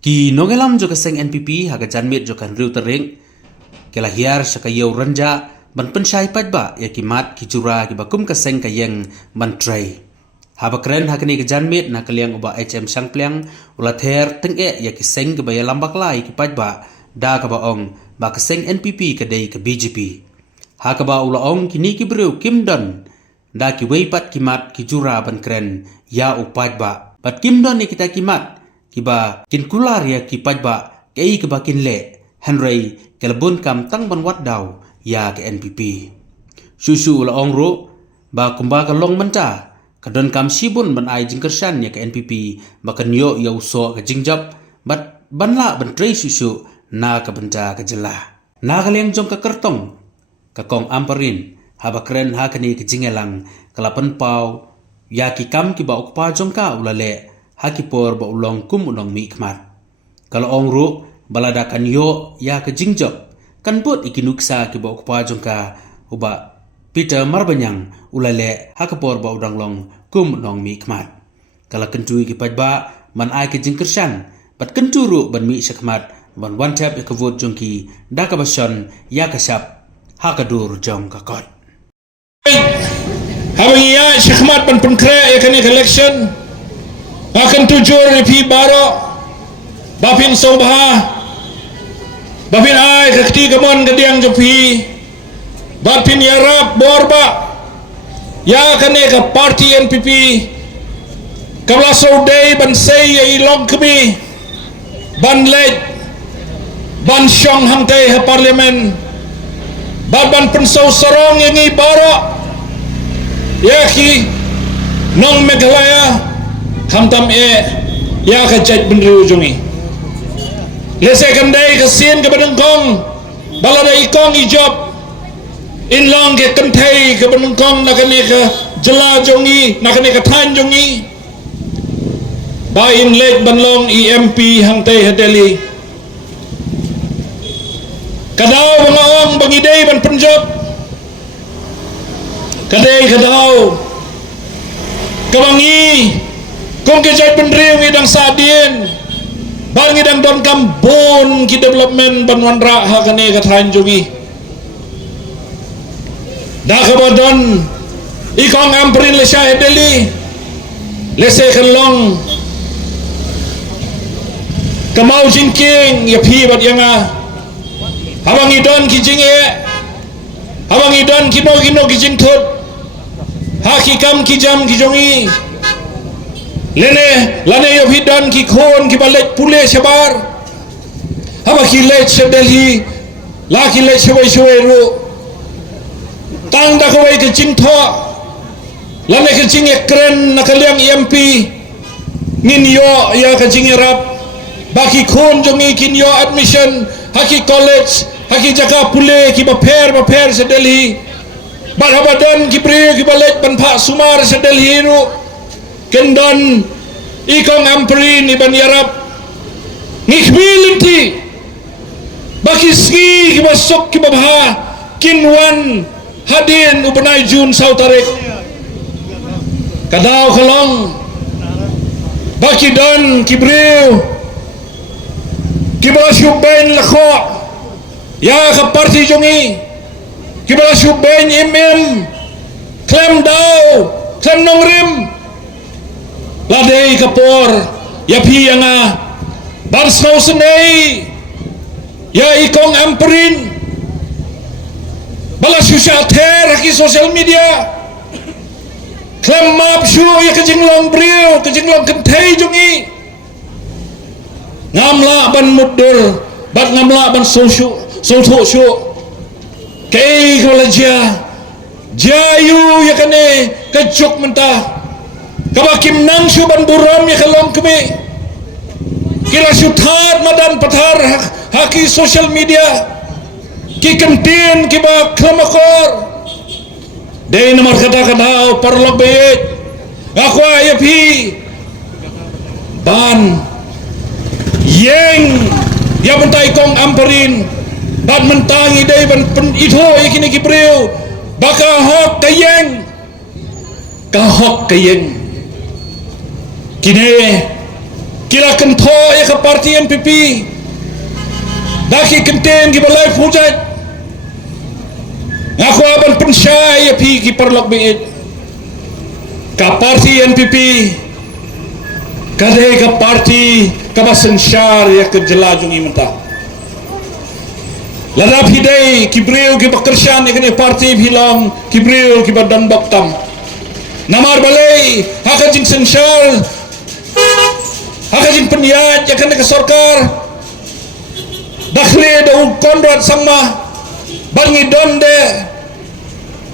Ki nongelam jo kaseng NPP haga janmit jo kan riu tering kela hiar sakayau ranja ban pensyai padba ya kimat ki jura ki bakum kaseng kayeng mantrai haba keren hakani ke janmit na kaliang uba HM sangplyang ulather tenge ya kiseng ke baya lambak lai ki padba da ka baong ba kaseng NPP ke dei ke BJP hakaba ulaong kini ki breu kimdon da ki weipat kimat ki jura ban keren ya upadba bat kimdon ni kita kimat kiba kin kular ya kipaj ba kei kiba kin le Henry kelbun kam tang ban wat daw ya ke NPP susu la ongro ba kumba ka long menta kadon kam sibun ban ai jingkersan ya ke NPP ba kan yo ya uso ka jingjap bat banla ban trei susu na ka benta ka jela na kaleng jong ka kertong ka kong amparin haba keren ha kani ke jingelang kalapan pau ya ki kam ki ba ukpa jong ka ulale hakipor ba ulong kum unong mi kmat kalau ongru balada kan yo ya ke jingjop kan put ikinuksa ki ba ukpa jongka uba Peter marbanyang ulale hakapor ba udang long kum unong mi kmat kala kentui ki pajba man ai ke jingkersan bat kenturu ban mi sakmat ban one tap ke vote jongki daka bason ya kasap hakadur jong kakot habang iya sakmat ban penkre ya kan election akan tujur pi baro bapin sobha bapin ai kakti gamon gadiang jopi bapin yarap borba ya kane ka party NPP kabla day ban say ya ilong kami ban lej ban syong hangtay ha parlimen ban pensau sarong yang i baro ya ki nong Meghalaya hamtam ya ka jaj benru jungi lese kandai ka sien ka badengkong balada ikong ijob inlong ke kentai ka badengkong nakane ka jela jungi nakane ka tan jungi ba in lek banlong EMP hangtai hadeli kadau bangaong bangidai ban penjob kadai kadau kabangi kung kejait penriu ngidang sadien bar ngidang don kambon ki development banwanra hakane kathan jungi da kabadon ikong amprin le syahedeli lese kanlong kamau jingking ya phi bat yanga habang idon ki jinge habang idon kino ki jingthut hakikam ki jam ki jongi lene lane yo hidan ki khon ki balek pule shabar haba ki lech delhi la ki lech shwe ru tang da ko ke jingtho lane ke jinge kren nakaliang EMP ngin yo ya ke jinge rap baki khon jongi kin yo admission haki college haki jaka pule ki ba pher se delhi bar habadan ki bre ki balek ban pha sumar se delhi ru kendon ikong amprin iban yarap ngikbilinti bakiski kibasok kibabha kinwan hadin ubanay Jun sautarik kadaw kalong bakidon kibriw kibala syubain lakho ya ka party jongi kibala syubain imim klem daw klem nongrim ladei kapor ya pi yang barsau senei ya ikong amprin balas susah ter ki social media klem map shu ya kejinglong brio kejinglong kentai jungi ngamla ban mudur bat ngamla ban sosyo shu kei kolaja jayu ya kane kejok mentah kabakim nang syuban buram ya kalong kami kira syuthat madan pathar haki social media ki kentin kiba klamakor day nomor kata parlok bayit aku ayah pi ban yeng ya bentai kong amperin ban mentangi day ban ito ikini kibriu baka hok kayeng kahok kayeng kini kila kentho ya ke parti NPP daki kenten ki balai pujat ngaku aban pensyai ya pi ki perlok biid ka parti NPP kadai ka parti ka basensyar ya ke jelajungi mentah ladap hidai ki breu ki bakersyan ya kene parti bilang ki breu ki badan baktam namar balai haka jing sensyar haka jing pendiat ya kene ke sorkar dakhli da Konrad sama bangi donde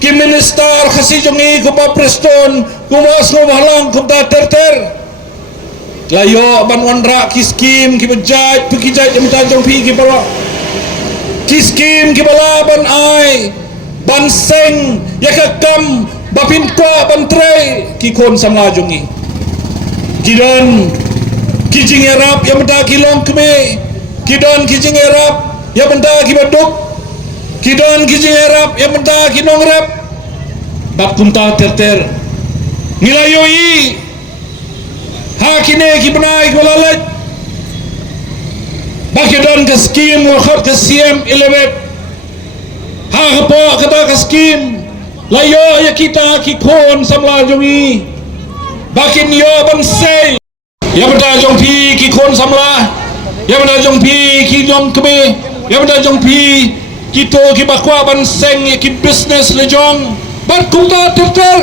ki minister khasi jongi ko pa preston ko mas ko halang ko da terter layo ban wandra ki skim ki bejaj pi ki jaj jam tajong pi ki para ki skim ki bala ban ai ban seng ya ka kam bapin ko ban tre ki kon sama jongi kidon ki jingerap ya meda ki long keme kidon kijing erap ya benda ki baduk kidon kijing erap ya benda ki nongrap bak kunta terter nilayoi hakine ki benai ki balalet bak kidon ke skim wakhat ke CM 11 ha hapo kata ke skim layo ya kita ki kon samla jongi bakin yo ban sei ya benda jong pi ki kon samla ya benda jong pi ki jong kebe ya benda jong pi kito ki bakwa ban seng ki business le jong ban kuta terter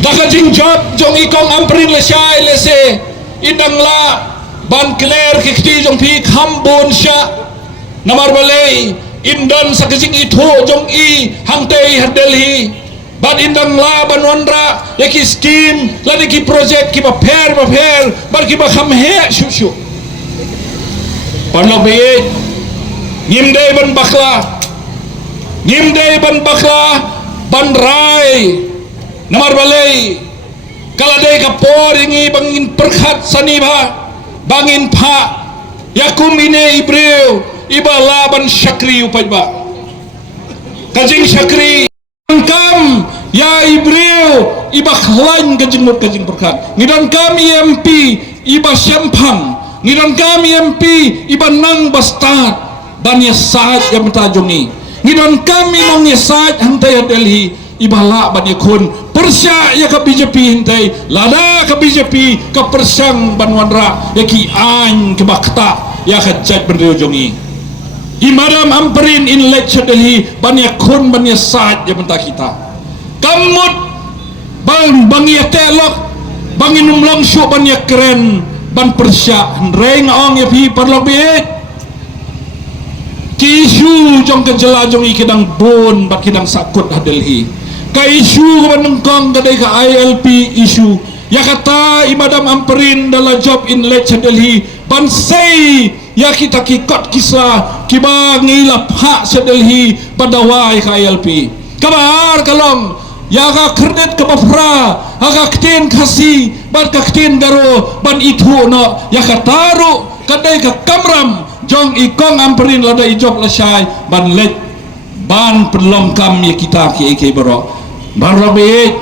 daka jing job jong ikong amprin le syai le se indang la ban clear ki kti jong pi khambon sya namar balai indon sakajing itu jong i hangtei Delhi ban indang la ban wandra ya ki skim lani ki project ki ba pher ban ki ba kham he shu panlok be ngimdei ban bakla ban rai namar balai kaladai ka por ingi bangin perkhat sani ba bangin pha yakum ine ibreu ibala ban syakri upajba kajing syakri kam ya ibreu ibakhlain kajing mut kajing perkat ngidan kami MP iba sempang ngidan kami MP iba nang bastad ban yasad yang mentajongi ngidan kami nang yasad hantai Delhi ibala ban yakun persya ya ke BJP hintai lada ke BJP ke persyang ban wandra ya ki an ke bakta ya ke jat ban jongi imadam amperin in lecture Delhi banyak kun banyak saat yang mentah kita kamut banyak telok bangin umlang syuk banyak keren ban persya reng ong ya pi parlok biik ki isu jong kejela jong ikidang bon bak kidang sakut ha Delhi ka isu ka banengkong kadai ka ILP isu ya kata imadam amperin dalam job in lecture Delhi ban say ya kita kikot kisah kiba ngilap hak sedelhi padawai ka ILP kabar kalong ya ka kredit ka bafra ka ktin kasi ban ka ktin garo ban itu no ya ka taru kadai ka kamram jong ikong amperin lada ijok lasai ban let ban perlongkam ya kita ki baro ban robi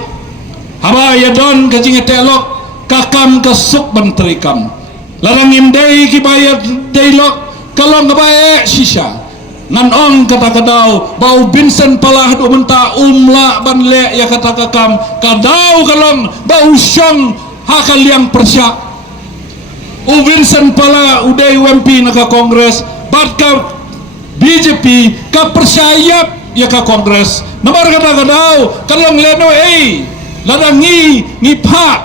haba ya don ka jing telok kakam ka suk ban terikam larang imdai ki bayar dailok kalau ngebaik sisa ngan ong kata kadau bau Vincent palah do menta umla ban le ya kata kakam kadau kalong bau syang hakal yang persyak Vincent pala udai UMP naka kongres bat ka BJP ka persyayap ya ka kongres namar kata kadau kalong leno ladangi ngipak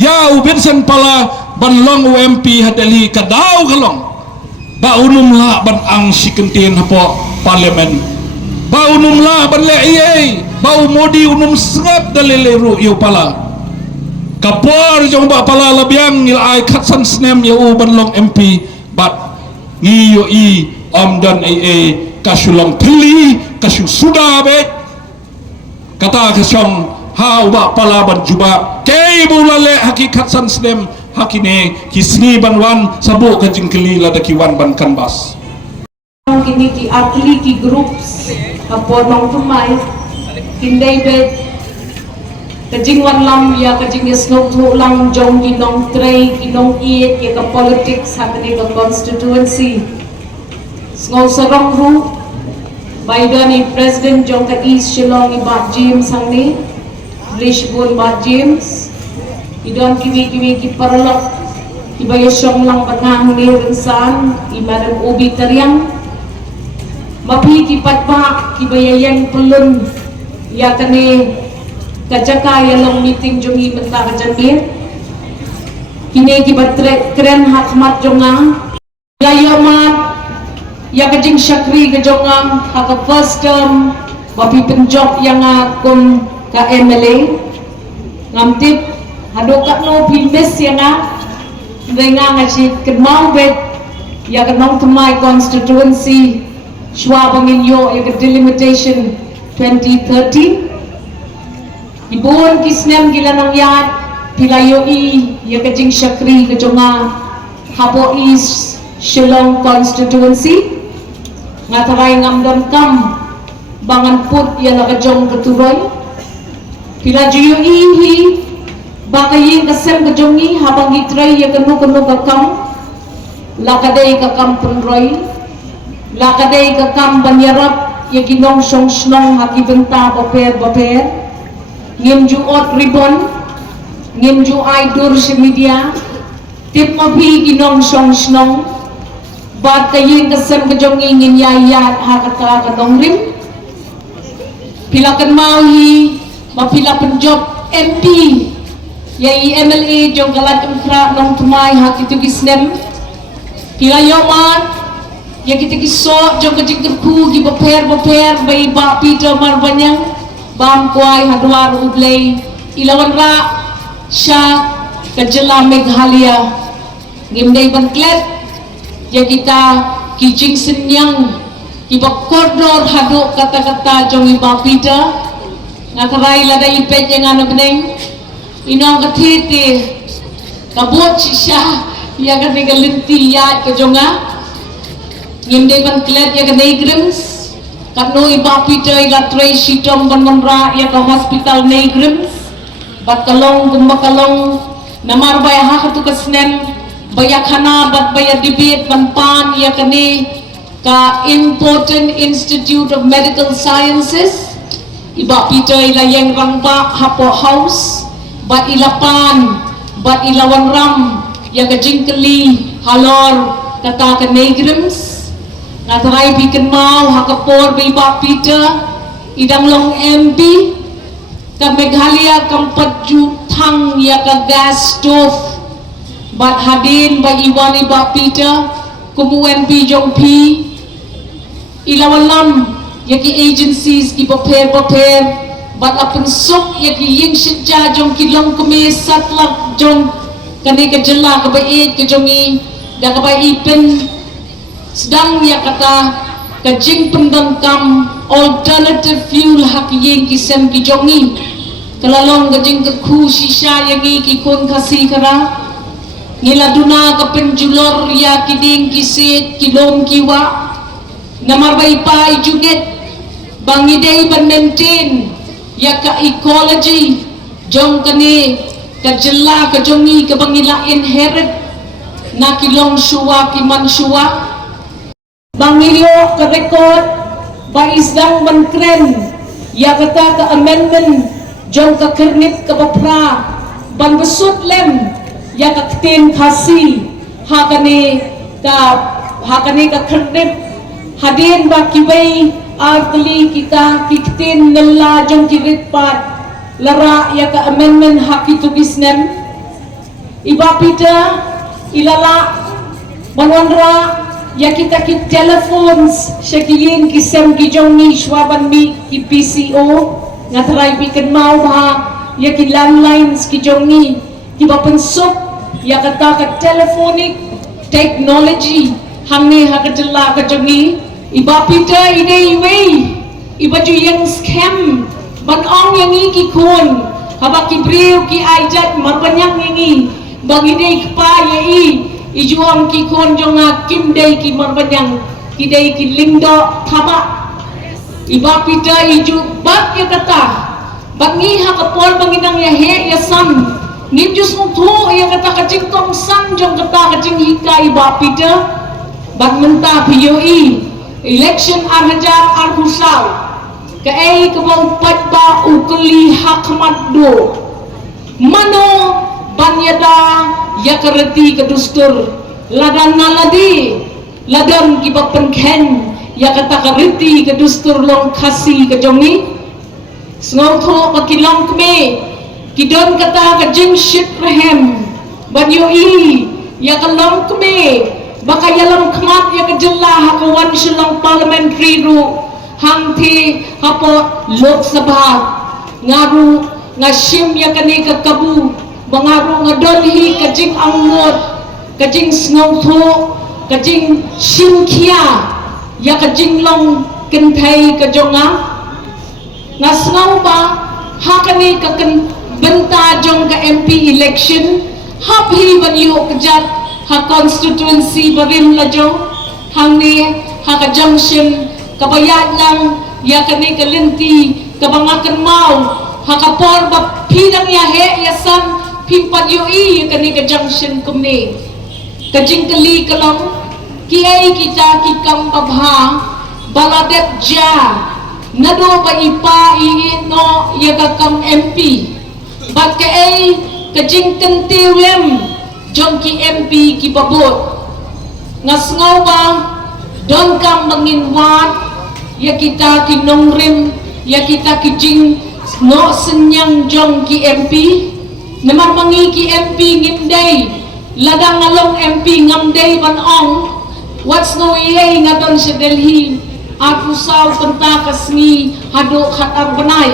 ya Vincent pala ban long UMP hadali kadau kalong ba unum la ban ang sikentin hapo parlemen ba unum la ban le ba modi unum sengap daleleru yo pala kapor jong ba pala labiang ngil ai khatsan snem yo ban long MP bat ngiyo om dan kasulong teli kasu sudah be kata kesong hau ba pala ban juba kei bulale hakikat san snem hakine kisni banwan sabu kajing keli lada kiwan ban kanbas kini ki atli ki groups kapor nong tumai kindai bet kajing wan lam ya kajing snow thu lang jong ginong tray ginong iet ya ka politics hakani ka constituency ngau sarong ru Biden ni president jong ka East Shillong iba James hangni Brisbane ba James idon kiwi ki paralok iba yosong lang patang ni rinsan i Madam Obi Taryang mapi ki patba ki bayayang pelun ya kani kajaka ya long meeting jong i menta kajanbir kini ki batre keren hakmat jonga ya yamat ya kajing syakri ke jonga haka first term mapi penjob yang akum ka MLA ngamtip hadokat no pilmes yang dengan ngaji kenal bet ya kenal temai constituency Shwa Banginyo ya ke delimitation 2030 Ibuan kisnem gila nang yat pilayo i ya ke jing syakri ke jonga Habo East Shillong constituency ngatarai ngamdam kam bangan put ya na kajong keturoy pila juyo ihi bakayin kasem kajongi habang gitray ya kanu kakam lakaday kakam punroy lakaday kakam banyarap ya ginong song hakibenta baper ngimju ot ribon ngimju aidur si media tip mapi ginong song bat kayin kasem kajongi ngin yayat hakata katong rim pilakan mauhi mapila penjob MP yai MLA jong galat umkra nong tumai hak itu gisnem pila yoman ya kita kisok jong kajing kerku gi baper bai ba Peter marbanyang bam kuai hadwar ublay ilawan ra sya kajela Meghalaya ngimday banklet ya kita kijing senyang iba koridor haduk kata-kata jong iba Peter ngakarai lada ipet yang ano beneng inong katiti kabot siya ya kani galinti ya kajonga ngimde ban klet ya kani grims katno iba Peter ila tray sitom ban monra ya ka hospital negrims bat kalong gumbakalong namar bay hakatu kasnem bayak hana bat bayar debit ban pan ya kani ka Important Institute of Medical Sciences iba Peter ila yang rangba hapo house bat ilapan bat ilawan ram ya kajingkeli halor kata ka negrims ngatarai bikin mau hakapor iba Peter idang long MP ka Meghalaya kampat jutang ya ka gas stove bat hadin ba iwan iba Peter kumu MP jong P ilawan lam yaki agencies ki baper bat apun sok yaki ying shitja jong kilong kumi satlak jong kani ka jela ka bait ka jongi da ka ipen sedang ya kata ka jing pendangkam alternative fuel hak ying ki sem ki jongi kalalong ka jing ka khu shisha yangi ki kun kasi kara niladuna ka penjulor ya kiding kisit kilom kiwa namarbay pa ijunet bangidei ban maintain ya ka ecology jong kani ka jela ka jongi ka bangila inherit na kilong shuwa ki man shuwa bangilyo ka record ba isdang mankren ya kata ka amendment jong ka kernit ka bapra ban besut lem ya ka ktin kasi hakani ka kernit hadin ba kibay artli kita kiktin nalla jong kiritpat lara ya ka amendment hakitu gisnem iba Peter ilala manwandra ya kita ki telephones syakiyin kisem ki jong ni shwaban mi ki PCO ngatray bikin mau ba ya ki landlines ki jong ni ki ba pensuk ya kata ka telephonic technology hamni hakajalla ka jongi iba Peter ide iwe iba ju yang scam ban ong yang iki kon haba ki brio ki aijat marbanyang yangi bang ide kpa ya ijuang ki kon jonga kim dei ki marbanyang ki dei ki lingdo thaba iba Peter iju bak ya kata Bangi hakapol banginang yahe yasan. Nim jus mutho ya kata kacing tong san jong kata kacing hikai bapida. Bag menta PUE election arhajar arhusau. Kaai kabau patba ukli hakmat do. Mano banyada ya kereti kedustur. Ladan naladi ladan kiba penkhen ya kata kereti kedustur long kasi kejongi. Sngau tho pakilong kme kidon kata kajing shit rahem banyo i ya kalong kme baka yalang kmat ya kajela hakawan silang parliamentary ru hangti hapo Lok Sabha ngaru ngasim ya kani kakabu bangaru ngadolhi kajing angnot kajing sngau tho kajing simkia ya kajing long kentai kajonga ngasngau ba hakani kaken benta jong ka MP election hapi banyo kejat ha constituency barim lajong hangni ha ka junction kabayat lang ya kani kalenti kabangakan mau ha ka por ba pinang ya he yasan pimpat yo I kani ka junction kumni kajing kali kalong kiai kita kikam babha baladet ja nado ba ipa no yagakam MP bat ka ay kajing kentiwem jong ki MP ki babot ngasngaw ba don kam manginwat ya kita ki nongrim ya kita ki jing no senyang jong ki MP namar mangi ki MP ngimday ladang ngalong MP ngamday banong what's no iay ngadon sa Delhi aku saw penta kasni hado khatar banay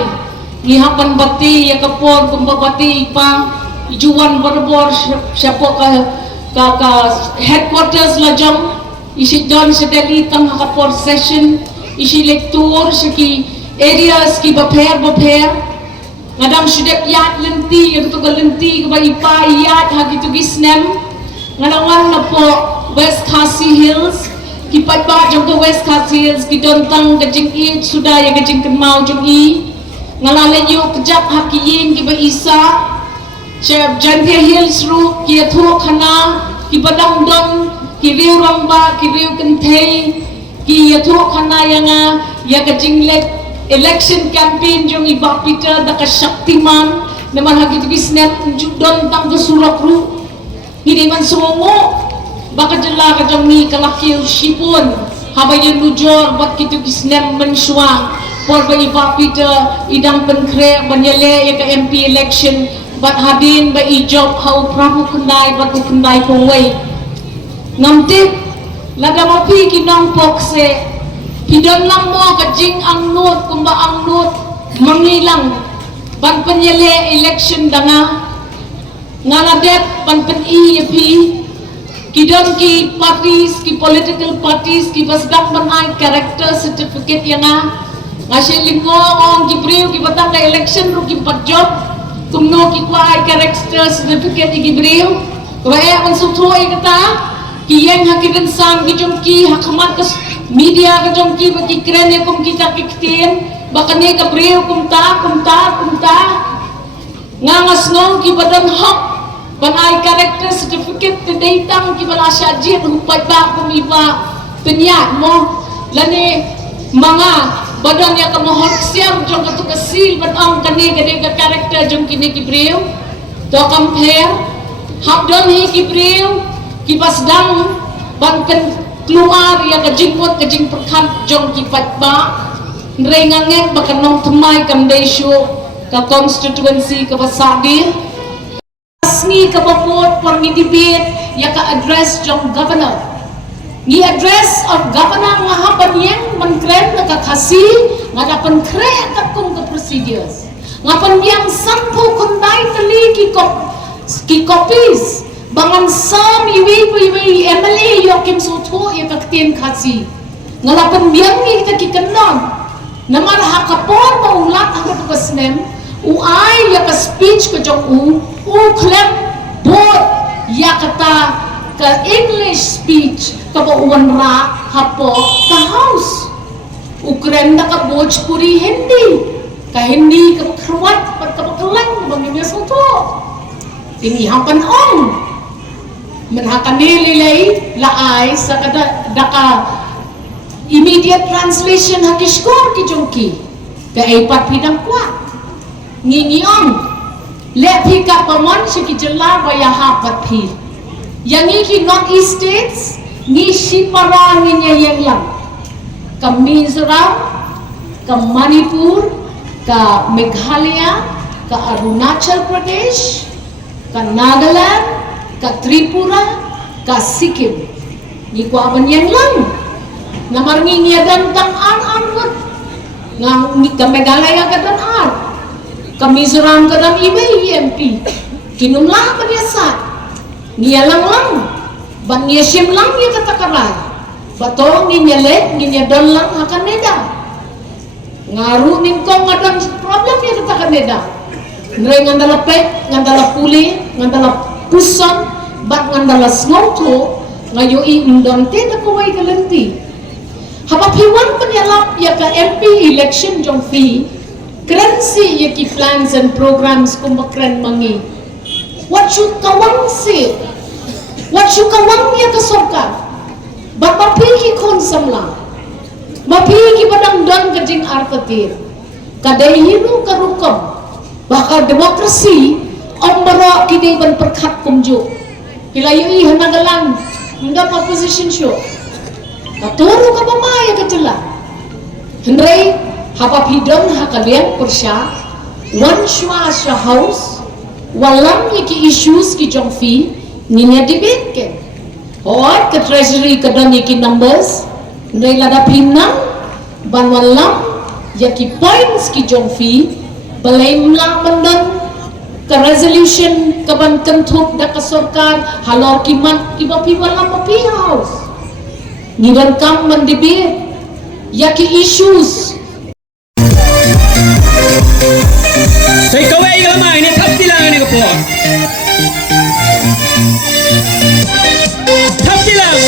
ngihapan bati ya kapor kumbabati pa ijuan berbor siapa ka headquarters lajang isi don sedeli tam kapor session isi lektur seki areas ki baper ngadam sudah yat lenti ya tu lenti ka ipa yat hagi tu gisnem ngadawan na po West Khasi Hills kipat ba jong ke West Khasi Hills ki dontang kajing I sudah ya kajing kenmau jong I ngalale yo kejap hakiyin ki ba isa syab jantia hills ru ki atho khana ki badang don ki riu ramba ki riu kentei ki atho khana yanga ya kajing let election campaign jong I bapita da ka shaktiman naman hagi tu snap don tang ke surak ru ini man songo baka jela ka jong ni kalakil shipon habayan lujor buat kitu kisnem mensuang por ba ipapita idang penkre banyale ya ka MP election bat hadin ba I job hau pramu kundai bat kundai pongway ngamtip lada mapi kinang pokse hidon lang mo kajing ang not kumba ang not mangilang ban penyele election danga ngaladet ban pen IEP kidon ki parties ki political parties ki basdak banai character certificate yang ngasih linggo ong ki priu ki batang ka election ru ki job kumno ki kwai character certificate ki priu ko an sutro kata ki yang hakidan sang ki jom ki hakmat ka media ka jom ki ba ki kren ya kum kita kiktin bakane ka priu kumta ngangas ngong ki badan hak banai character certificate te datang ki bala syajid hupat ba kumiba penyat mo lani mga badan ya kamohor siam jong katu kasil batang kani gade ka character jong kini ki breu to compare habdon hi ki breu ki pasdang ban pen keluar ya ka jingpot ka jing perkhat jong ki patba nrengangen bakanong temai kamdesyo ka constituency ka pasadir asni ka bapot por ni debate ya ka address jong governor ni address of governor nga haban yang mengkren na kakasi nga dapan kre takum ka procedures nga pan yang sampu kunday tali ki copies bangan sam iwi Emily Yokim Soto ya kaktien kasi nga lapan yang ni kita kikanon namar hakapor maulat ang kapasnem uay ya ka speech ka jong klem bot ya kata ka English speech kabauan ra hapo ka house ukren na ka Bhojpuri Hindi Kahindi keruat kepekelang bagi biasa tu. Ini hampan ong. Menhakan nilai laai sakada daka immediate translation hakiskor ki jongki. Kaipat pidang kuat. Ngingi ong. Lepi ka pamon siki jela baya hapat pi. Yang iki North East States ni Shipara ni yang lang. Ka Mizoram, ka Manipur, ka Meghalaya, ka Arunachal Pradesh, ka Nagaland, ka Tripura, ka Sikkim. Ni ko aban yang lang. Namar ngi dan tang an gut. Ngang ni ka Meghalaya ka dan ar. Ka Mizoram ka dan IMP. Kinumlah paniasa. Niya lang ban niya sim lang niya katakaray batong niya let niya don lang hakaneda ngaru ning ko ngadang problem niya katakaneda nre ngandala pek ngandala puli ngandala puson bat ngandala snowto ngayo i undon te na kuway galenti habap hiwan panyalap ya ka MP election jong fi krensi ya ki plans and programs kumbakren mangi. What should kawang say? What should kawang niya kasorka? Ba't mapiki konsam lang? Mapiki padang don kajing arkatir. Kadayino karukam. Baka demokrasi ang maro kini ban perkat kumjo. Hilayo hanagalan. Hindi pa position show. Katuro ka pamaya kacila. Hendray hapapidon hakalian persya. One shwa sa house. Walang iki issues ki jongfi ninya debate ke hoat ke treasury ke dan iki numbers ndai lada pinang ban walang yaki points ki jongfi balai mlang mendan ke resolution ke ban kentuk da ke sorkar halor kimat ki bapi walang bapi house ngidan kam men debate yaki issues. Saya kawai ilmu ini tak silang ini kepala. Tak silang.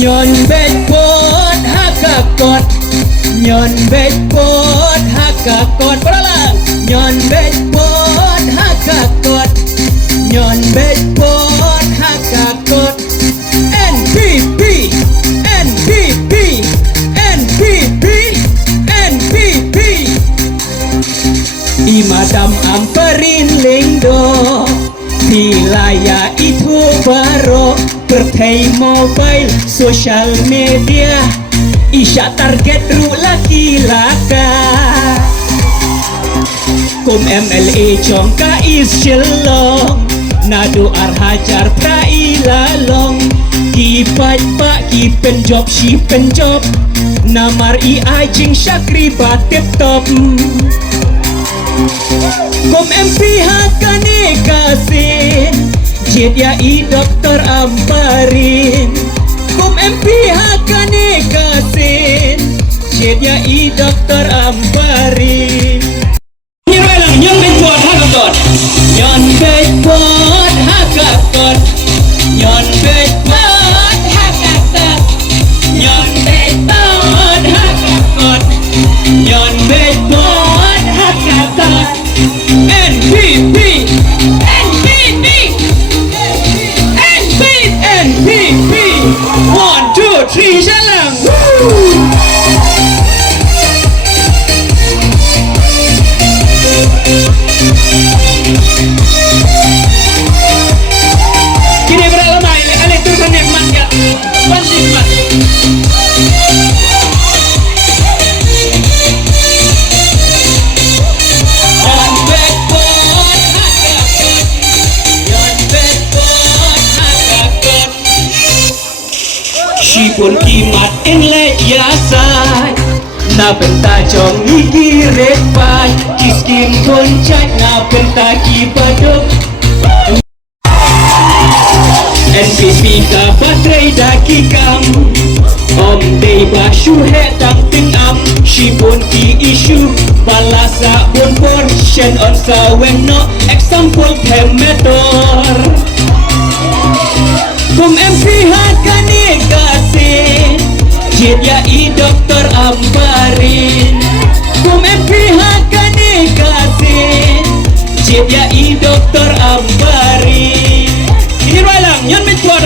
Nyon bedpot hakakot, nyon bedpot hakakot, beralang. Nyon bedpot hakakot, nyon bedpot hakakot. NPP, NPP, NPP, NPP. Imadam amperin lingdo, wilayah itu baru pertai mobile, social media. Isya target ru laki laka. Kum MLA jongka is jelong nadu arhajar prailalong kipat pak ki penjob si penjob namar i ajing syakri batip top kum MP hakane kasin jedia i doktor amparin kum MP hakane kasin jedia i doktor amparin. Nyon bedpot hakakot, nyon bedpot hakakot, nyon bedpot hakakot, nyon bedpot hakakot, nyon bedpot hakakot. NPP, NPP, NPP, 1, 2, 3 jalan. Kini berapa ini? Ale turun nikmat ya, nikmat. Yon bedpot hakakot, yon bedpot hakakot. Sipun kimat inlet yasai. Na benta jong igi repai kiskim boncak na benta ki baduk NPP ka baterai daki kam Om day ba syuhe tang ting am shibon ki issue balasa bon portion on sa no example pemetor kum MP hakani kasin jid ya I Dr. Ambarin kum MP hakani kasin jid ya I Dr. Ambarin ini lang yan may tuwad